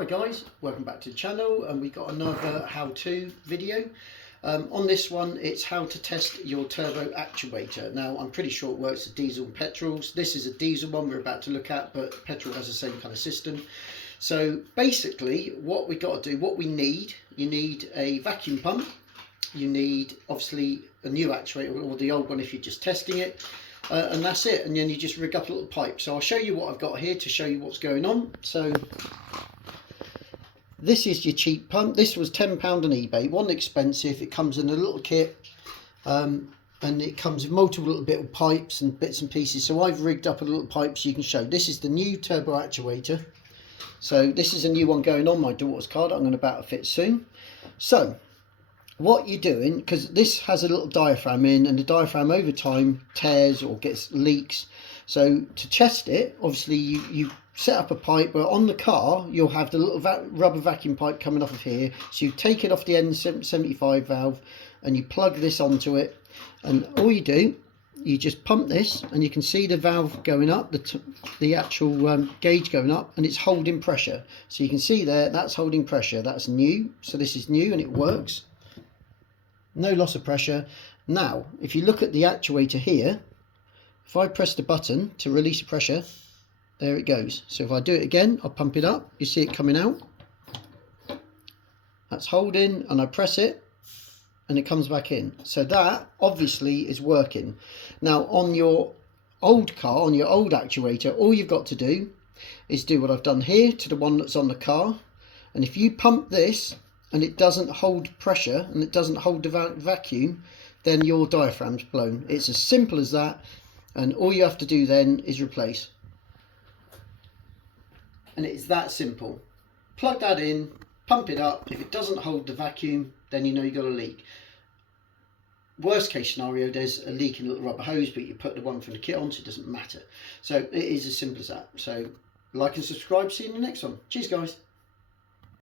Hi guys, welcome back to the channel, and we've got another how-to video. On this one it's how to test your turbo actuator. Now I'm pretty sure it works with diesel and petrols. This is a diesel one we're about to look at, but petrol has the same kind of system. So basically what we got to do, what we need, you need a vacuum pump, you need obviously a new actuator or the old one if you're just testing it. And that's it, and then you just rig up a little pipe. So I'll show you what I've got here to show you what's going on. So this is your cheap pump. This was £10 on eBay. It wasn't expensive. It comes in a little kit, and it comes with multiple little bit of pipes and bits and pieces. So I've rigged up a little pipe so you can show. This is the new turbo actuator. So this is a new one going on my daughter's car that I'm going to about to fit soon. So what you're doing, because this has a little diaphragm in, and the diaphragm over time tears or gets leaks. So to test it, obviously you set up a pipe, but on the car you'll have the little rubber vacuum pipe coming off of here. So you take it off the N75 valve and you plug this onto it, and all you do, you just pump this, and you can see the valve going up, the actual gauge going up, and it's holding pressure. So you can see there, that's holding pressure. That's new. So this is new and it works. No loss of pressure. Now if you look at the actuator here, if I press the button to release the pressure, there it goes. So if I do it again, I'll pump it up, you see it coming out, that's holding, and I press it and it comes back in. So that obviously is working. Now on your old car, on your old actuator, all you've got to do is do what I've done here to the one that's on the car, and if you pump this and it doesn't hold pressure and it doesn't hold the vacuum, then your diaphragm's blown. It's as simple as that, and all you have to do then is replace. And it's that simple. Plug that in, pump it up. If it doesn't hold the vacuum, then you know you've got a leak. Worst case scenario, there's a leak in a little rubber hose, but you put the one from the kit on, so it doesn't matter. So it is as simple as that. So like and subscribe, see you in the next one. Cheers guys.